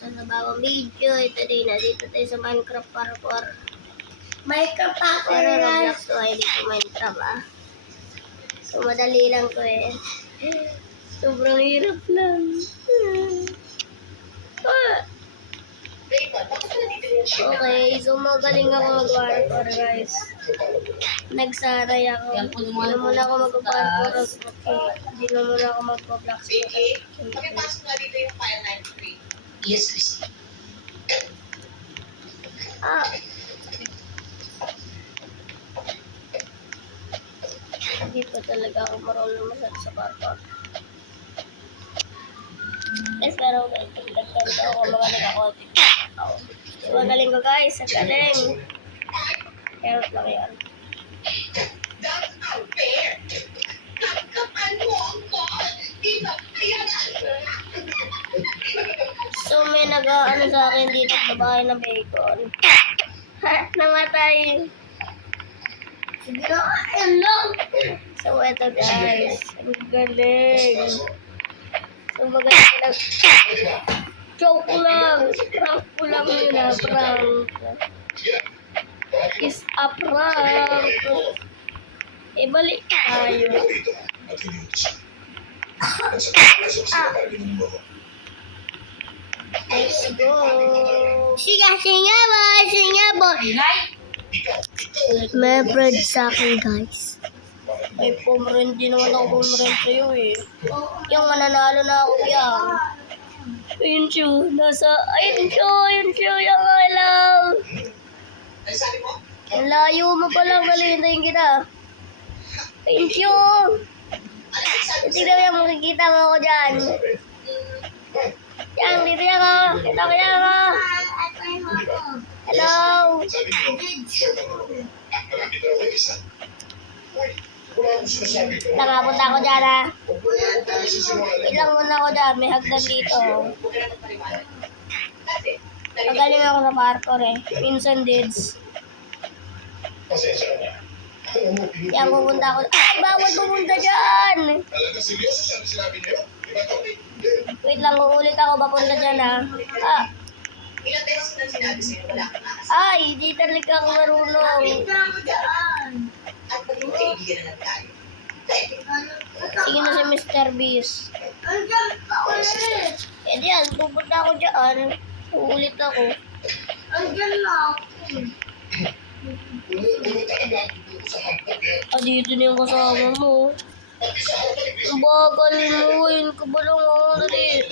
sa bagong video. Ito din, dito tayo sa Minecraft parkour. Minecraft parkour, pero Roblox to, hindi ko Minecraft So, madali lang to eh. Sobrang hirap lang. Okay, so magaling ako mag-parkour, guys. Nagsaray ako. Hindi na muna ako mag-parkour. Okay, hindi na muna ako mag-vlogs. Kami pasok nga dito yung file 93. Yes, Christy. Hindi pa talaga ako marunong masat sa parkour. Guys, pero nagkanta ako, magaling ako. Magaling ko, guys. Ang galing. Carrot lang yan. That's not fair. Kapkapan mo ang ball. Di ba kaya So, may nag-ano sa akin dito sa bahay na bacon. Namatay. Siguro, so, eto guys. Ang galing. So, magaling lang. Joke lang. Prank ko lang yun na. Prank. Is a prank. Balik tayo. Let's go. Singa boy. May bread sa akin, guys. May pumarin din naman ako pumarin sa'yo eh. Yung mananalo na ako yan. Ayun siya, ayun siya, yung alaw. Ay, sabi mo? Ang layo mo pala, galintayin kita. Ayun siya. Tignan mo yung makikita mo ako dyan. Yan, dito yan ako. Kita ko yan ako. Hello. Nakapunta ako dyan ha. Ilang muna ako dyan, may hagdan dito. Magaling ako sa parkour eh. Minsan dids. Yan, pupunta ako. Ay, bawal pumunta dyan! Wait lang, uulit ako papunta dyan ha. Ilang beses na sinabi sa'yo, wala kang nakasama. Ay, di talaga ako marunong. At maging kaibigan na lang tayo. Sige na si Mr. Beast. Eh diyan, pupunta ako dyan. Uulit ako. Andyan na ako. Dito na yung kasama mo. Ang bagal mo, yun ka ba lang ako, dali.